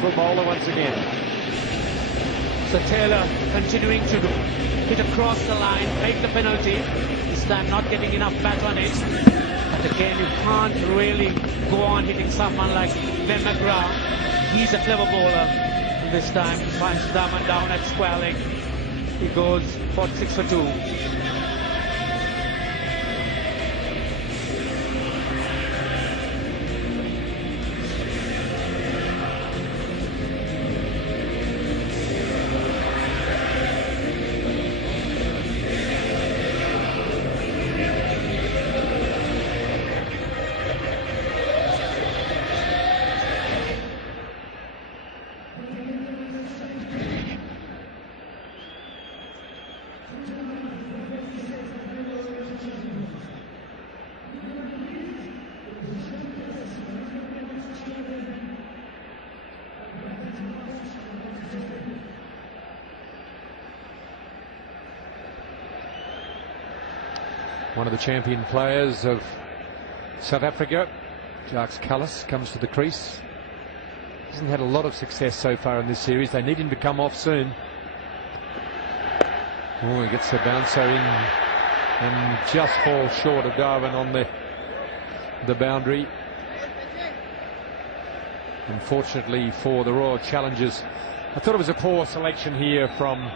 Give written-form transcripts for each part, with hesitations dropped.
successful bowler once again. So Taylor continuing to hit across the line, make the penalty. This time not getting enough bat on it. But again, you can't really go on hitting someone like Ben McGrath. He's a clever bowler. And this time he finds Daman down at square leg. He goes 46 for 2. One of the champion players of South Africa, Jacques Kallis, comes to the crease. Hasn't had a lot of success so far in this series. They need him to come off soon. Oh, he gets the bouncer in and just falls short of Darwin on the boundary. Unfortunately for the Royal Challengers, I thought it was a poor selection here from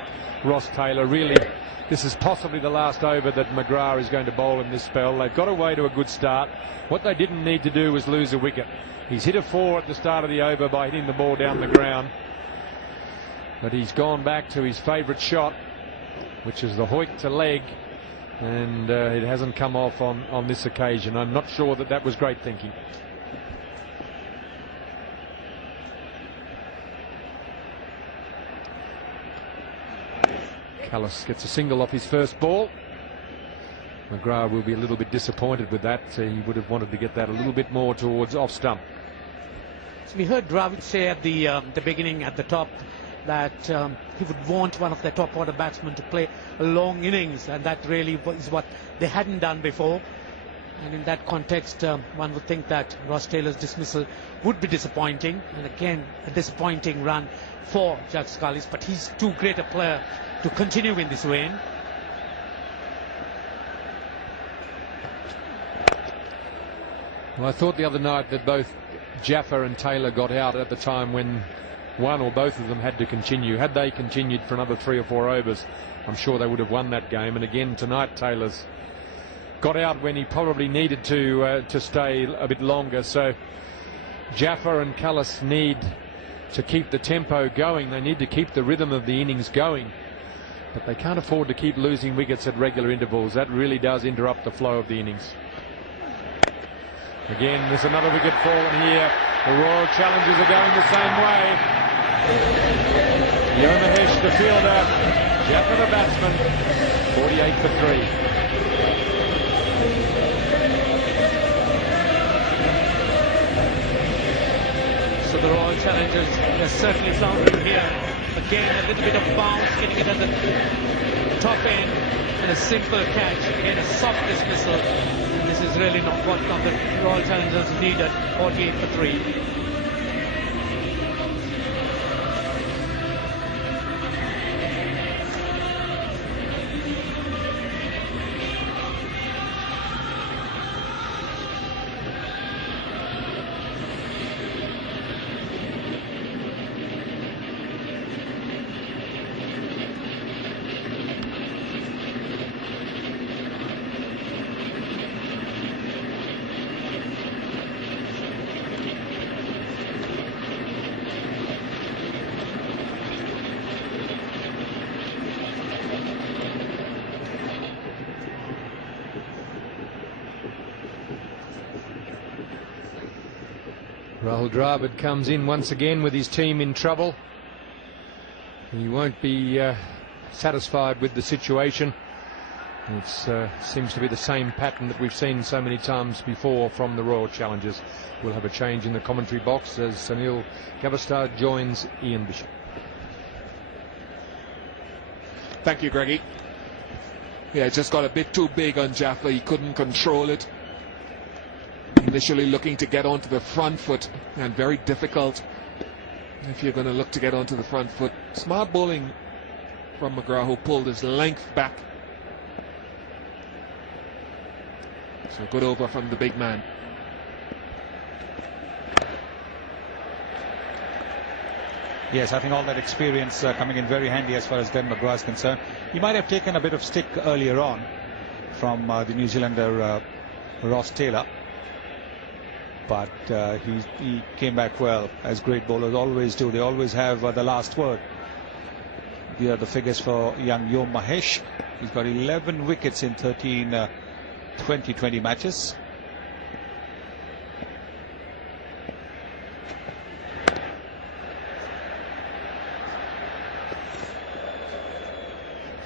Ross Taylor. Really, this is possibly the last over that McGrath is going to bowl in this spell. They've got away to a good start. What they didn't need to do was lose a wicket. He's hit a 4 at the start of the over by hitting the ball down the ground. But he's gone back to his favourite shot, which is the hoik to leg. And it hasn't come off on this occasion. I'm not sure that was great thinking. Kallis gets a single off his first ball. McGrath will be a little bit disappointed with that. He would have wanted to get that a little bit more towards off stump. So we heard Dravid say at the beginning, at the top, that he would want one of their top order batsmen to play a long innings, and that really is what they hadn't done before. And in that context, one would think that Ross Taylor's dismissal would be disappointing, and again a disappointing run for Jacques Kallis, but he's too great a player to continue in this vein. Well, I thought the other night that both Jaffa and Taylor got out at the time when one or both of them had to continue. Had they continued for another 3 or 4 overs, I'm sure they would have won that game. And again tonight, Taylor's got out when he probably needed to stay a bit longer. So Jaffa and Kallis need to keep the tempo going. They need to keep the rhythm of the innings going. But they can't afford to keep losing wickets at regular intervals. That really does interrupt the flow of the innings. Again, there's another wicket fallen here. The Royal Challengers are going the same way. Yomahesh, the fielder. Jaffa, the batsman. 48 for 3. So the Royal Challengers are certainly floundering here. Again, a little bit of bounce, getting it at the top end, and a simple catch. Again, a soft dismissal. And this is really not what the Royal Challengers need at 48 for 3. Rahul Dravid comes in once again with his team in trouble. He won't be satisfied with the situation. It seems to be the same pattern that we've seen so many times before from the Royal Challengers. We'll have a change in the commentary box as Sunil Gavastar joins Ian Bishop. Thank you, Greggy. Yeah, it just got a bit too big on Jaffa. He couldn't control it. Initially looking to get onto the front foot, and very difficult if you're going to look to get onto the front foot. Smart bowling from McGrath, who pulled his length back. So good over from the big man. Yes, I think all that experience coming in very handy as far as Glenn McGrath is concerned. He might have taken a bit of stick earlier on from the New Zealander Ross Taylor, but he came back well, as great bowlers always do. They always have the last word. These are the figures for young Yom Mahesh. He's got 11 wickets in 13 2020 matches.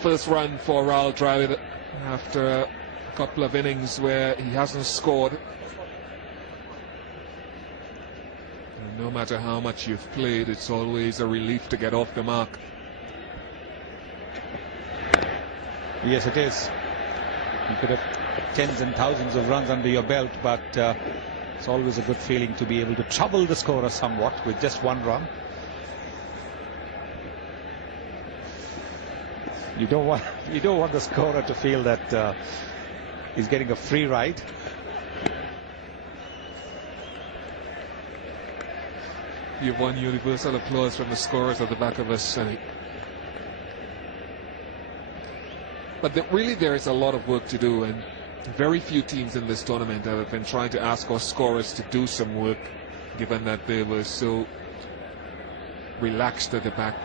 First run for Rahul Dravid after a couple of innings where he hasn't scored. And no matter how much you've played, it's always a relief to get off the mark. Yes, it is. You could have tens and thousands of runs under your belt, but it's always a good feeling to be able to trouble the scorer somewhat with just one run. You don't want the scorer to feel that he's getting a free ride. You've won universal applause from the scorers at the back of us, Sonny. But really there is a lot of work to do, and very few teams in this tournament have been trying to ask our scorers to do some work, given that they were so relaxed at the back.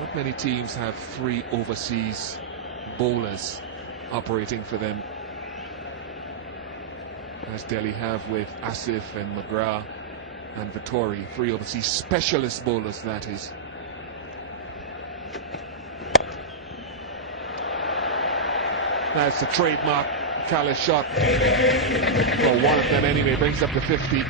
Not many teams have 3 overseas bowlers operating for them, as Delhi have with Asif and McGrath and Vettori, 3 overseas specialist bowlers, that is. That's the trademark Kallis shot. Well, one of them anyway, brings up to 50.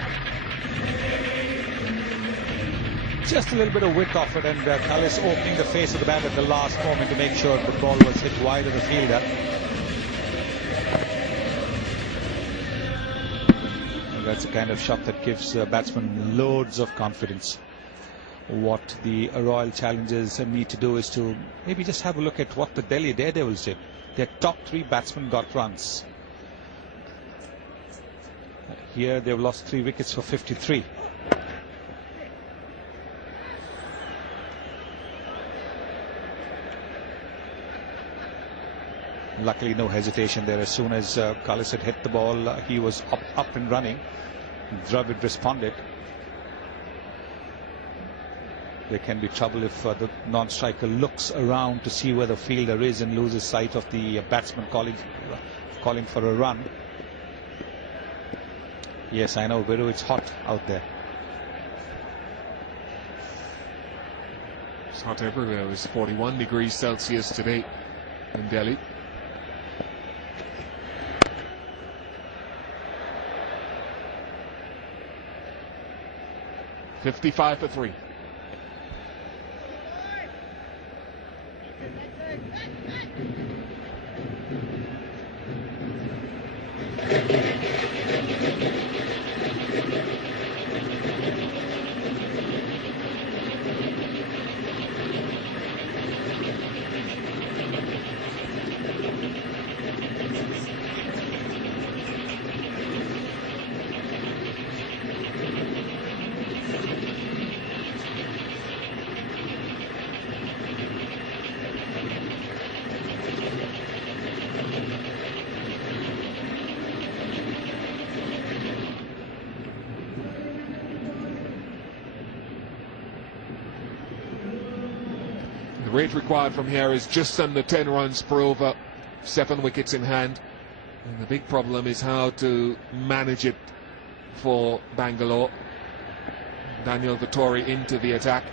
Just a little bit of width off it, and Kallis opening the face of the bat at the last moment to make sure the ball was hit wide of the fielder. And that's the kind of shot that gives batsmen loads of confidence. What the Royal Challengers need to do is to maybe just have a look at what the Delhi Daredevils did. Their top 3 batsmen got runs. Here they've lost 3 wickets for 53. Luckily no hesitation there. As soon as Kallis had hit the ball, he was up and running. Dravid responded. There can be trouble if the non-striker looks around to see where the fielder is and loses sight of the batsman calling for a run. Yes, I know, Viru, it's hot out there. It's hot everywhere. It was 41 degrees Celsius today in Delhi. $55 for 3. The rate required from here is just under 10 runs per over, 7 wickets in hand. And the big problem is how to manage it for Bangalore. Daniel Vettori into the attack.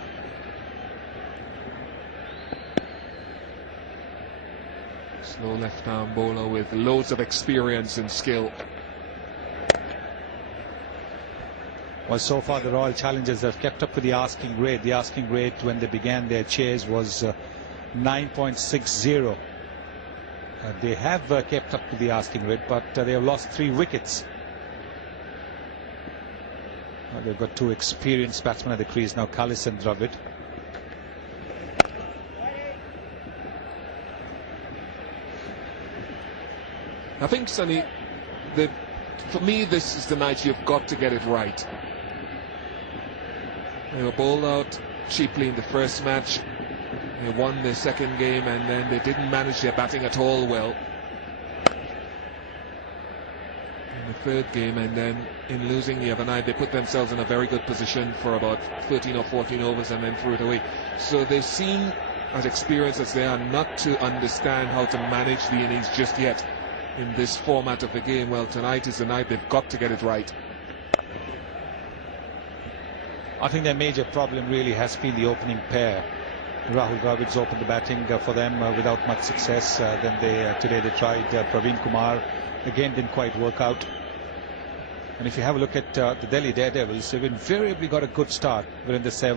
Slow left-arm bowler with loads of experience and skill. Well, so far the Royal Challengers have kept up with the asking rate. The asking rate when they began their chase was 9.60. They have kept up with the asking rate, but they have lost 3 wickets. They've got two experienced batsmen at the crease now, Kallis and Dravid. I think, Sonny, for me, this is the night you've got to get it right. They were bowled out cheaply in the first match. They won the second game, and then they didn't manage their batting at all well in the third game, and then in losing the other night, they put themselves in a very good position for about 13 or 14 overs and then threw it away. So they seem as experienced as they are not to understand how to manage the innings just yet in this format of the game. Well, tonight is the night they've got to get it right. I think their major problem really has been the opening pair. Rahul Dravid's opened the batting for them without much success. Today they tried Praveen Kumar, again didn't quite work out. And if you have a look at the Delhi Daredevils, they've invariably got a good start within the 7.